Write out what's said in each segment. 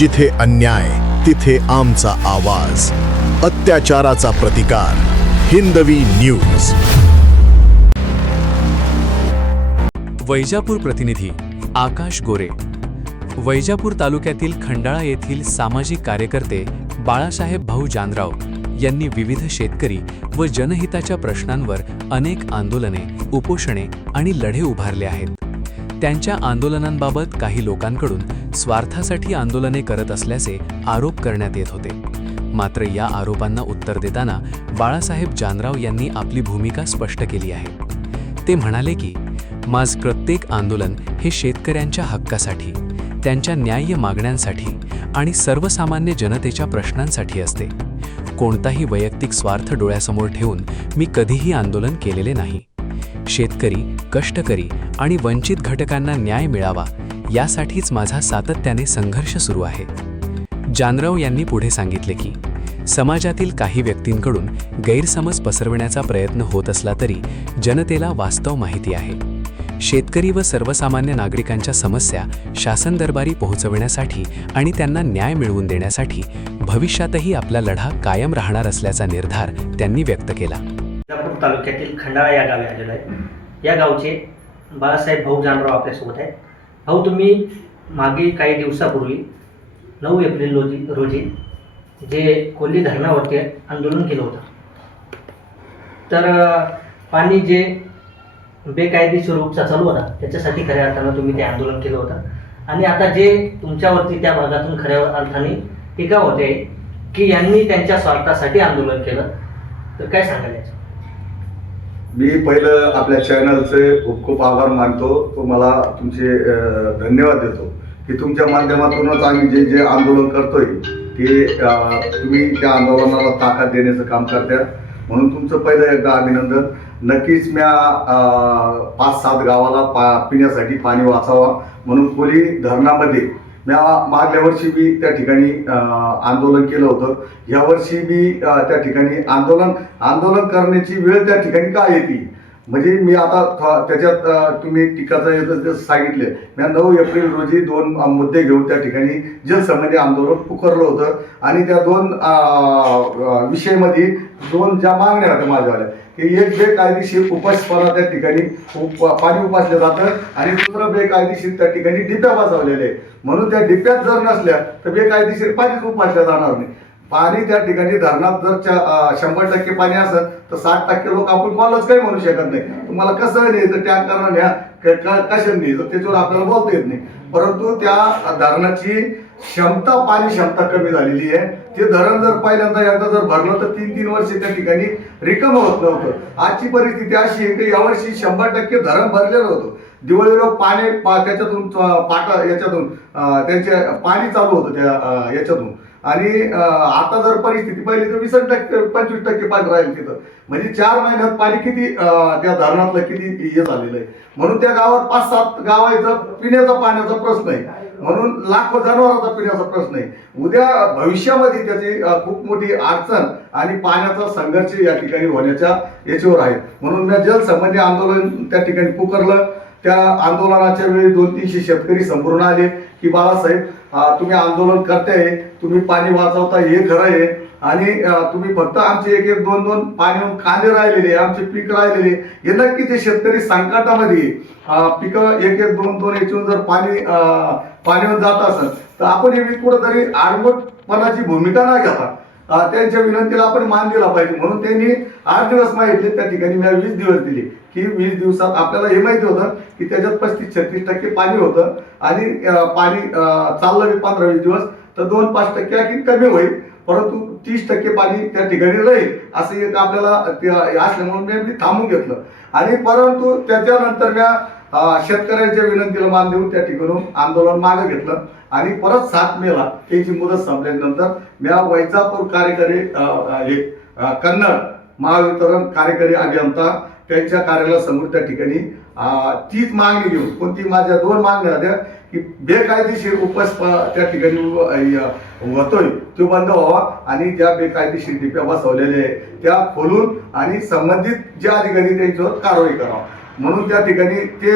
जिथे अन्याय तिथे आमचा आवाज, अत्याचाराचा प्रतिकार. हिंदवी न्यूज. वैजापूर प्रतिनिधी आकाश गोरे. वैजापूर तालुक्यातील खंडाळा येथील सामाजिक कार्यकर्ते बाळासाहेब भाऊ जानराव यांनी विविध शेतकरी व जनहिताच्या प्रश्नांवर अनेक आंदोलने, उपोषणे आणि लढे उभारले आहेत. त्यांच्या आंदोलनांबाबत काही लोकांकडून स्वार्थासाठी आंदोलने करत असल्याचे आरोप करण्यात येत होते. मात्र या आरोपांना उत्तर देताना बाळासाहेब जानराव यांनी आपली भूमिका स्पष्ट केली आहे. ते म्हणाले की माझं प्रत्येक आंदोलन हे शेतकऱ्यांच्या हक्कासाठी, त्यांच्या न्याय्य मागण्यांसाठी आणि सर्वसामान्य जनतेच्या प्रश्नांसाठी असते. कोणताही वैयक्तिक स्वार्थ डोळ्यासमोर ठेवून मी कधीही आंदोलन केलेले नाही. शेतकरी, कष्टकरी आणि वंचित घटकांना न्याय मिळावा यासाठीच माझा सातत्याने संघर्ष सुरू आहे. जानराव यांनी पुढे सांगितले की समाजातील काही व्यक्तींकडून गैरसमज पसरविण्याचा प्रयत्न होत असला तरी जनतेला वास्तव माहिती आहे. शेतकरी व सर्वसामान्य नागरिकांच्या समस्या शासन दरबारी पोहोचविण्यासाठी आणि त्यांना न्याय मिळवून देण्यासाठी भविष्यातही आपला लढा कायम राहणार असल्याचा निर्धार त्यांनी व्यक्त केला. वैजापूर तालुक्यातील खंडाळा या गावी आलेलो आहे. या गावचे बाळासाहेब भाऊ जानराव आपल्यासोबत आहेत. भाऊ, तुम्ही मागे काही दिवसापूर्वी 9 एप्रिल रोजी जे कोल्ही धरणावरती आंदोलन केलं होतं, तर पाणी जे बेकायदेशीर उपचा चालू होता त्याच्यासाठी खऱ्या अर्थानं तुम्ही ते आंदोलन केलं होतं. आणि आता जे तुमच्यावरती त्या भागातून खऱ्या अर्थाने टीका होते की यांनी त्यांच्या स्वार्थासाठी आंदोलन केलं, तर काय सांगाल याचं? मी पहिलं आपल्या चॅनलचे खूप खूप आभार मानतो. तुम्हाला तुमचे धन्यवाद देतो की तुमच्या माध्यमातूनच आम्ही जे जे आंदोलन करतोय ते तुम्ही त्या आंदोलनाला ताकद देण्याचं काम करता, म्हणून तुमचं पहिलं एकदा अभिनंदन. नक्कीच म्या 5-7 गावाला पिण्यासाठी पाणी वाचावा म्हणून कोल्ही धरणामध्ये म्या मागल्या वर्षी बी त्या ठिकाणी आंदोलन केलं होतं. ह्या वर्षी बी त्या ठिकाणी आंदोलन करण्याची वेळ त्या ठिकाणी का येते, म्हणजे मी आता त्याच्यात तुम्ही टीकाचं येतं सांगितले. मी 9 एप्रिल रोजी 2 मुद्दे घेऊन त्या ठिकाणी जलसंबंधी आंदोलन पुकारलं होतं आणि त्या 2 विषयामध्ये 2 ज्या मागण्या होत्या माझ्यावाल्या की एक बेकायदेशीर उपासपणा त्या ठिकाणी पाणी उपासलं जातं आणि दुसरं बेकायदेशीर त्या ठिकाणी डिप्या बसवलेले आहे, म्हणून त्या डिप्यात जर नसल्या तर बेकायदेशीर पाणीच उपासलं जाणार नाही. पाणी त्या ठिकाणी धरणात जर 100% पाणी असेल तर 60% लोक आपण कोणालाच काही म्हणू शकत नाही. तुम्हाला कसं न्यायचं, टँकरनं न्या, कशाने न्यायचं त्याच्यावर आपल्याला बोलता येत नाही. परंतु त्या धरणाची क्षमता, पाणी क्षमता कमी झालेली आहे. ते धरण जर पहिल्यांदा एकदा जर भरलं तर 3-3 वर्षे त्या ठिकाणी रिकामं होत नव्हतं. आजची परिस्थिती अशी आहे की यावर्षी 100% धरण भरलेलं होतं. दिवाळीला पाणी त्याच्यातून याच्यातून त्यांचे पाणी चालू होतं त्या याच्यातून. आणि आता जर परिस्थिती पहिली तर 20% 25% पाणी राहील तिथं, म्हणजे 4 महिन्यात पाणी किती त्या धरणातलं किती हे झालेलं आहे. म्हणून त्या गावात 5-7 गावाचा पिण्याचा पाण्याचा प्रश्न आहे, म्हणून लाखो जनावरांचा पिण्याचा प्रश्न आहे. उद्या भविष्यामध्ये त्याची खूप मोठी अडचण आणि पाण्याचा संघर्ष या ठिकाणी होण्याच्या याच्यावर आहे. म्हणून मी जलसंबंधी आंदोलन त्या ठिकाणी पुकारलं. त्या आंदोलनाच्या वेळी 200-300 शेतकरी संपूर्ण आले की बाळासाहेब तुम्ही आंदोलन करताय, तुम्ही पाणी वाचवता हे खरं आहे आणि तुम्ही फक्त आमचे 1-1, 2-2 पाणी कांदे राहिलेले, आमचे पीक राहिलेले हे नक्की ते शेतकरी संकटामध्ये पिकं 1-1, 2-2 याच्यावर जर पाणीवर जात असेल तर आपण हे कुठंतरी आडमटपणाची भूमिका नाही घेता त्यांच्या विनंतीला आपण मान दिला पाहिजे. म्हणून त्यांनी 8 दिवस मागितले, त्या ठिकाणी मी 20 दिवस दिले की 20 दिवसात आपल्याला हे माहिती होतं की त्याच्यात 35-36% पाणी होतं आणि पाणी चाललं 15-20 दिवस तर 2-5% आणखी कमी होईल, परंतु 30% पाणी त्या ठिकाणी राहील असं एक आपल्याला असल्यामुळे मी थांबून घेतलं. आणि परंतु त्याच्यानंतर मी शेतकऱ्यांच्या विनंतीला मान देऊन त्या ठिकाणून आंदोलन मागे घेतलं आणि परत 7 मेला त्याची मुदत संपल्यानंतर मी वैजापूर कार्यकारी कन्नड महावितरण कार्यकारी अभियंता त्यांच्या कार्यालयासमोर त्या ठिकाणी तीच मागणी घेऊन, कोणती माझ्या 2 मागण्या होत्या की बेकायदेशीर उपस त्या ठिकाणी होतोय तो बंद व्हावा आणि ज्या बेकायदेशीर डिप्या बसवलेल्या त्या खोलून आणि संबंधित जे अधिकारी त्यांच्यावर कारवाई करावा. म्हणून त्या ठिकाणी ते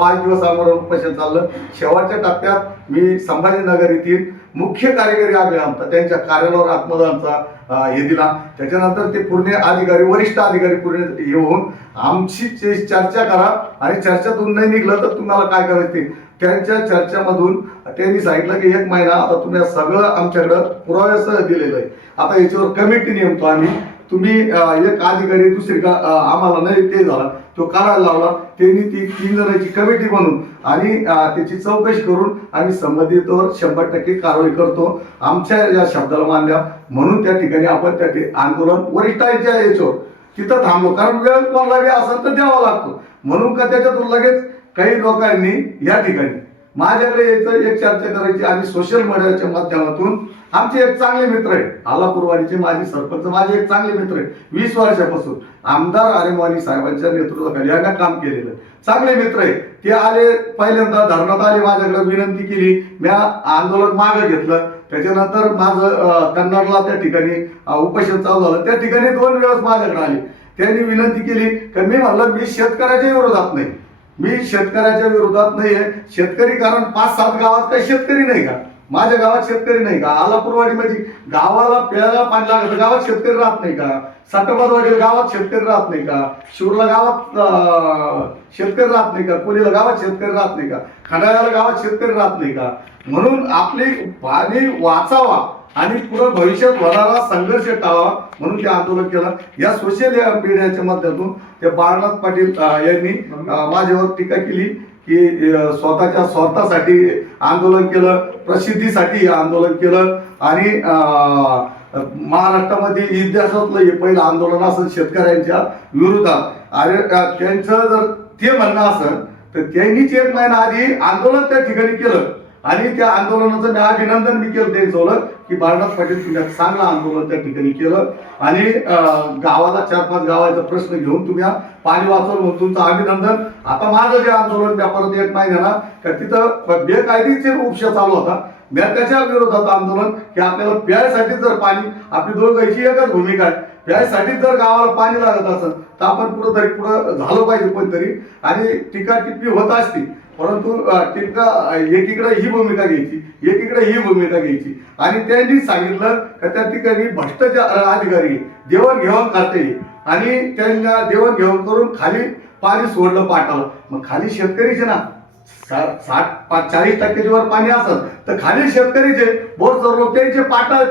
5 दिवस आमरण उपोषण चाललं. शेवटच्या टप्प्यात मी संभाजीनगर येथील मुख्य कार्यकारी अभियंता त्यांच्या कार्यालयावर आत्मदानचा हे दिला. त्याच्यानंतर ते पूर्ण अधिकारी, वरिष्ठ अधिकारी पूर्ण येऊन आमची चर्चा करा आणि चर्चेतून नाही निघलं तर तुम्हाला काय करायचं ते. त्यांच्या चर्चेमधून त्यांनी सांगितलं की 1 महिना आता तुम्ही सगळं आमच्याकडं पुराव्यासह दिलेलं आहे. आता याच्यावर कमिटी नेमतो आम्ही. तुम्ही एक अधिकारी दुसरी का आम्हाला नाही ते झाला तो करायला लावला. त्यांनी ती 3 जणांची कमिटी बनवून आणि त्याची चौकशी करून आम्ही संबंधितवर 100% कारवाई करतो. आमच्या या शब्दाला मानल्या म्हणून त्या ठिकाणी आपण त्या आंदोलन वरिष्ठांच्या याच्यावर तिथं थांबलो. कारण वेळ कोणाला असेल तर द्यावा लागतो. म्हणून का त्याच्यातून लगेच काही लोकांनी या ठिकाणी माझ्याकडे यायचं, एक चर्चा करायची आणि सोशल मीडियाच्या माध्यमातून आमचे एक चांगले मित्र आहे, आलापूरवाडीचे माजी सरपंच माझे एक चांगले मित्र आहे, 20 वर्षापासून आमदार आरेमानी साहेबांच्या नेतृत्वाखाली यांना काम केलेलं चांगले मित्र आहे. ते आले, पहिल्यांदा धरणात आले, माझ्याकडे विनंती केली, मी आंदोलन मागे घेतलं. त्याच्यानंतर माझं कन्नडला त्या ठिकाणी उपोषण चालू झालं. त्या ठिकाणी 2 वेळेस माझ्याकडे आले. त्यांनी विनंती केली की मी म्हणलं मी शेतकऱ्याच्या विरोधात नाही, मी शेतकऱ्याच्या विरोधात नाहीये. शेतकरी कारण 5-7 गावात काही शेतकरी नाही का? माझ्या गावात शेतकरी नाही का? आलापूरवाडी म्हणजे गावाला प्यायला पाणी लागत, गावात शेतकरी राहत नाही का? साठोबादवाडी गावात शेतकरी राहत नाही का? शिवला गावात शेतकरी राहत नाही का? कोलीला गावात शेतकरी राहत नाही का? खंडाळ्याला गावात शेतकरी राहत नाही का? म्हणून आपली पाणी वाचावा आणि पुढे भविष्यात होणारा संघर्ष टाळावा म्हणून ते आंदोलन केलं. या सोशल मीडियाच्या माध्यमातून ते बाळनाथ पाटील यांनी माझ्यावर टीका केली की स्वतःच्या स्वार्थासाठी आंदोलन केलं, प्रसिद्धीसाठी आंदोलन केलं आणि महाराष्ट्रामध्ये इतिहासातलं हे पहिलं आंदोलन असेल शेतकऱ्यांच्या विरोधात. आणि त्यांचं जर ते म्हणणं असेल तर त्यांनीच 1 महिना आधी आंदोलन त्या ठिकाणी केलं आणि त्या आंदोलनाचं मी अभिनंदन मी केलं. ते सोडलं की बाळनाथ पाटील तुम्ही चांगलं आंदोलन त्या ठिकाणी केलं आणि गावाला 4-5 गावाचा प्रश्न घेऊन तुम्ही पाणी वाचवलं म्हणून तुमचं अभिनंदन. आता माझं जे आंदोलन त्या परत 1 महिन्याला का तिथं बेकायदेशीर उपशा चालू होता, मी त्याच्या विरोधात आंदोलन की आपल्याला प्यायसाठी जर पाणी, आपली दोघांची एकच भूमिका आहे, प्यायसाठी जर गावाला पाणी लागत असेल तर आपण पुढं झालं पाहिजे कोणतरी. आणि टीका टिप्पणी होत असते परंतु टीका एकीकडे ही भूमिका घ्यायची, एकीकडे ही भूमिका घ्यायची. आणि त्यांनी सांगितलं की त्या ठिकाणी भ्रष्टाचार अधिकारी देवाणघेवाण करते आणि त्यांना देवाणघेवाण करून खाली पाणी सोडलं पाटाला. मग खाली शेतकरीचे ना 40% वर पाणी असेल तर खाली शेतकरीचे बोर सर्व त्यांचे पाटा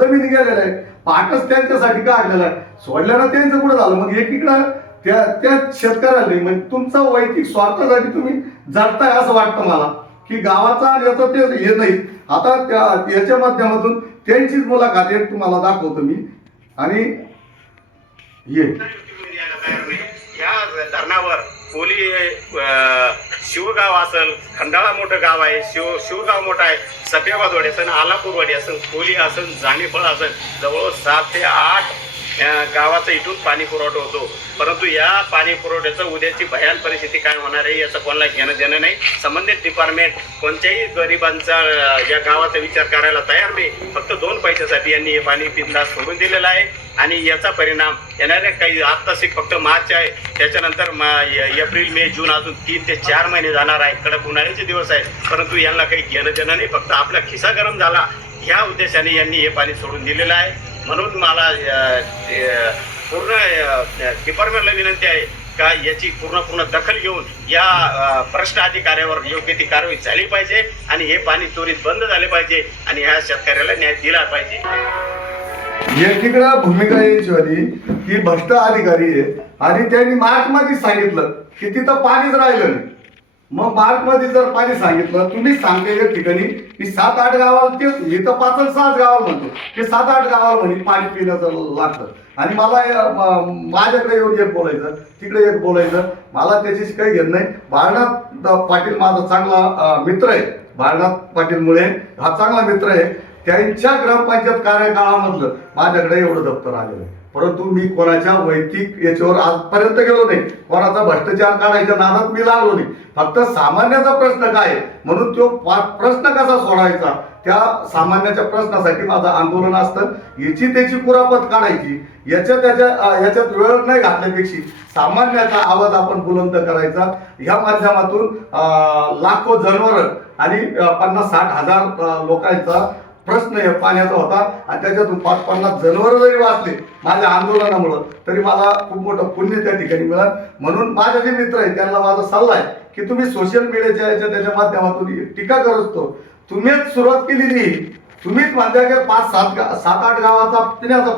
जमिनी गेलेले आहे, पाटच त्यांच्यासाठी काढलेला आहे, सोडल्यानं त्यांचं कुठं झालं. मग एकीकडं त्या शेतकऱ्याला नाही, म्हणजे तुमचा वैयक्तिक स्वार्थासाठी तुम्ही जगताय असं वाटतं मला की गावाचा याचं ते हे नाही. आता याच्या माध्यमातून त्यांचीच मुलाखत एक तुम्हाला दाखवतो मी. आणि या धरणावर कोली शिवगाव असेल, खंडाळा मोठं गाव आहे, शिवगाव मोठा आहे, सफेबादवाडी असेल, आलापूरवाडी असेल, कोली असेल, जाणीफळ असेल, जवळ 7 ते 8 गावाचा इथून पाणी पुरवठा होतो. परंतु या पाणी पुरवठ्याचं उद्याची भयान परिस्थिती काय होणार आहे याचं कोणाला घेणं देणं नाही. संबंधित डिपार्टमेंट कोणत्याही गरिबांचा या गावाचा विचार करायला तयार नाही. फक्त 2 पैशासाठी यांनी हे पाणी बिनधास्त सोडून दिलेलं आहे आणि याचा परिणाम येणाऱ्या काही आत्ताच फक्त मार्च आहे, त्याच्यानंतर एप्रिल, मे, जून अजून 3 ते 4 महिने जाणार आहे. कडक उन्हाळ्याचे दिवस आहे. परंतु यांना काही घेणं देणं नाही. फक्त आपला खिसा गरम झाला ह्या उद्देशाने यांनी हे पाणी सोडून दिलेलं आहे. म्हणून मला पूर्ण डिपार्टमेंटला विनंती आहे का याची पूर्ण दखल घेऊन या प्रश्न अधिकाऱ्यावर योग्य ती कारवाई झाली पाहिजे आणि हे पाणी त्वरित बंद झाले पाहिजे आणि ह्या शेतकऱ्याला न्याय दिला पाहिजे. एकीकडे भूमिका यायची होती की भ्रष्ट अधिकारी आहे आणि त्यांनी मार्चमध्ये सांगितलं की तिथं पाणीच राहिलं नाही. मग मार्चमध्ये जर पाणी सांगितलं, तुम्हीच सांगते या ठिकाणी की 7-8 गावाला, ते इथं 5-6 गावाला म्हणतो की 7-8 गावाला म्हणे पाणी पिण्याचं लागतं. आणि मला माझ्याकडे येऊन एक बोलायचं, तिकडे एक बोलायचं, मला त्याच्याशी काही घेत नाही. बाळनाथ पाटील माझा चांगला मित्र आहे. बाळनाथ पाटील मुळे हा चांगला मित्र आहे. त्यांच्या ग्रामपंचायत कार्यकाळामधलं माझ्याकडे एवढं दप्तर आलेलं आहे. परंतु मी कोणाच्या वैयक्तिक याच्यावर आजपर्यंत गेलो नाही, कोणाचा भ्रष्टाचार काढायच्या नादात मी लागलो नाही. फक्त सामान्याचा प्रश्न काय आहे म्हणून तो प्रश्न कसा सोडायचा, त्या सामान्याच्या प्रश्नासाठी माझं आंदोलन असतं. याची त्याची कुरापत काढायची, याच्यात वेळ नाही घातल्यापेक्षा सामान्याचा आवाज आपण बुलंद करायचा. ह्या माध्यमातून लाखो जनावर आणि 50-60 हजार लोकांचा प्रश्न हे पाण्याचा होता आणि त्याच्यातून 5-50 जनावर जरी वाचले माझ्या आंदोलनामुळं तरी मला खूप मोठं पुण्य त्या ठिकाणी मिळालं. म्हणून माझे जे मित्र आहेत त्यांना माझा सल्ला आहे की तुम्ही सोशल मीडियाच्या त्याच्या माध्यमातून टीका करत असतो, तुम्हीच सुरुवात केलेली, तुम्हीच म्हणता की 5-7-8 गावाचा पिण्याचा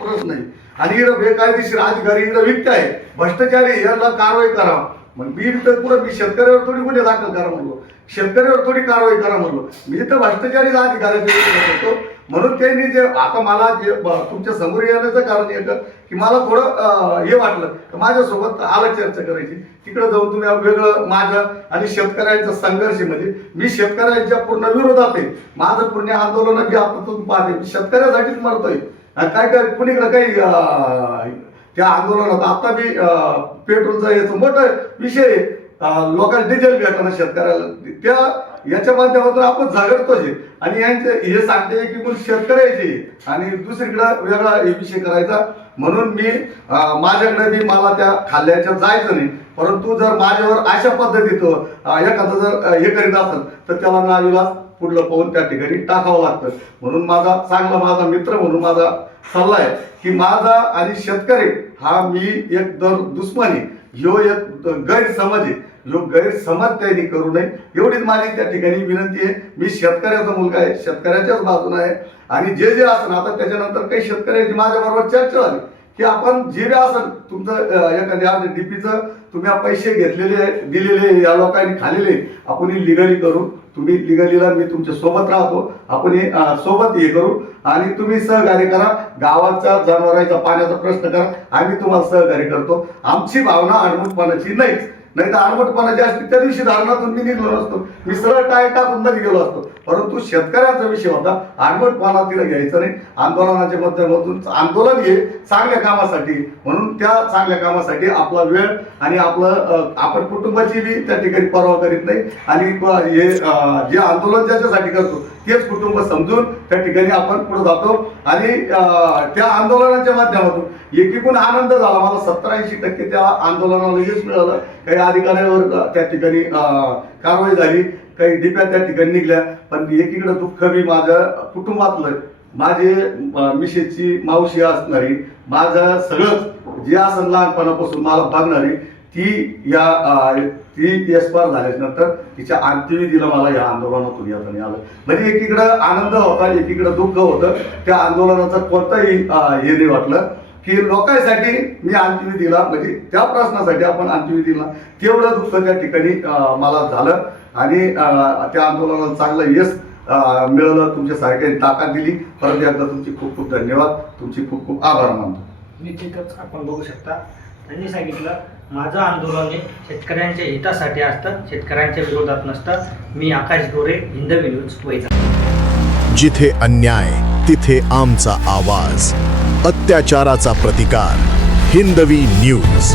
प्रश्न आहे आणि इकडं बेकायदेशीर अधिकारी इकडं विकत आहे, भ्रष्टाचारी, याला कारवाई करा. मग मी तर पुढं मी शेतकऱ्यावर थोडी गुन्हे दाखल करा म्हणलो, शेतकऱ्यावर थोडी कारवाई करा म्हणलो. मी तर भ्रष्टाचारी अधिकाऱ्याचे होतो. म्हणून त्यांनी जे आता मला जे तुमच्या समोर येण्याचं कारण एक की मला थोडं हे वाटलं की माझ्यासोबत आलं चर्चा करायची, तिकडे जाऊन तुम्ही वेगळं माझं आणि शेतकऱ्यांचा संघर्ष म्हणजे मी शेतकऱ्यांच्या पूर्ण विरोधात आहे. माझं पूर्ण आंदोलन बी आता तुम्ही पाहते मी शेतकऱ्यासाठीच मरतोय. काय कुणीकडे काही त्या आंदोलनात आता बी पेट्रोलचा याचा मोठा विषय आहे. लोकांना डिझेल भेटणं शेतकऱ्याला, त्या याच्या माध्यमातून आपण झगडतोच आहे आणि यांचे हे सांगते की मग शेतकऱ्याचे आणि दुसरीकडे वेगळा विषय करायचा. म्हणून मी माझ्याकडे बी मला त्या खाल्ल्याच्या जायचं नाही, परंतु जर माझ्यावर अशा पद्धतीत एखादं जर हे करीत असेल तर त्याला नाविलाज पुढलं पाहून त्या ठिकाणी टाकावं लागतं. म्हणून माझा मित्र म्हणून माझा सल्ला आहे की माझा आणि शेतकरी हा मी एक दुश्मनी, ह्यो एक गैरसमज आहे, जो गैरसमज त्यांनी करू नये एवढीच माझी त्या ठिकाणी विनंती आहे. मी शेतकऱ्याचा मुलगा आहे, शेतकऱ्याच्याच बाजूने आहे आणि जे असं आता त्याच्यानंतर काही शेतकऱ्याची माझ्याबरोबर चर्चा झाली की आपण जे बी असेल तुमचं एखाद्या डीपीचं तुम्ही पैसे घेतलेले दिलेले या लोकांनी खाल्लेले आपण लिगली करू. तुम्ही लिगलीला मी तुमच्या सोबत राहतो, आपण सोबत हे करू आणि तुम्ही सहकार्य करा. गावाचा जनावरांचा पाण्याचा प्रश्न करा, आम्ही तुम्हाला सहकार्य करतो. आमची भावना आडमुठपणाची नाहीच, नाही तर आडमुठपणाची असती त्या दिवशी धारणातून मी निघलो नसतो, मी सरळ टाय टाकून मध्ये गेलो असतो. परंतु शेतकऱ्यांचा विषय होता, आडमुठपणा तिला घ्यायचं नाही. आंदोलनाच्या माध्यमातून आंदोलन हे चांगल्या कामासाठी, म्हणून त्या चांगल्या कामासाठी आपला वेळ आणि आपण कुटुंबाची बी त्या ठिकाणी पर्वा करीत नाही आणि हे जे आंदोलन ज्याच्यासाठी करतो तेच कुटुंब समजून त्या ठिकाणी आपण पुढे जातो आणि त्या आंदोलनाच्या माध्यमातून एकीकडून आनंद झाला. मला 70-80% त्या आंदोलनाला यश मिळालं. काही अधिकाऱ्यावर त्या ठिकाणी कारवाई झाली, काही डिप्या त्या ठिकाणी निघल्या, पण एकीकडे दुःख बी माझ्या कुटुंबातलं, माझे मिसेसची मावशी असणारी, माझं सगळंच जे असं लहानपणापासून मला बघणारी ती एक्सपायर झाल्याच्या नंतर तिच्या अंत्यविधीला मला या आंदोलनातून यात आलं. म्हणजे एकीकडं आनंद होता, एकीकडं दुःख होतं. त्या आंदोलनाचा कोणताही हे नाही वाटलं की लोकांसाठी मी अंत्यविधीला म्हणजे त्या प्रश्नासाठी आपण अंत्यविधीला तेवढं दुःख त्या ठिकाणी मला झालं आणि त्या आंदोलनाला चांगलं यश मिळालं. तुमच्या सारख्याने ताकद दिली. परत एकदा तुमचे खूप खूप धन्यवाद, तुमचे खूप खूप आभार मानतो. निश्चितच आपण बघू शकता त्यांनी सांगितलं माझं आंदोलन हे शेतकऱ्यांच्या हितासाठी असतं, शेतकऱ्यांच्या विरोधात नसतं. मी आकाश गोरे, हिंदवी न्यूज, वैजापूर. जिथे अन्याय तिथे आमचा आवाज, अत्याचाराचा प्रतिकार, हिंदवी न्यूज.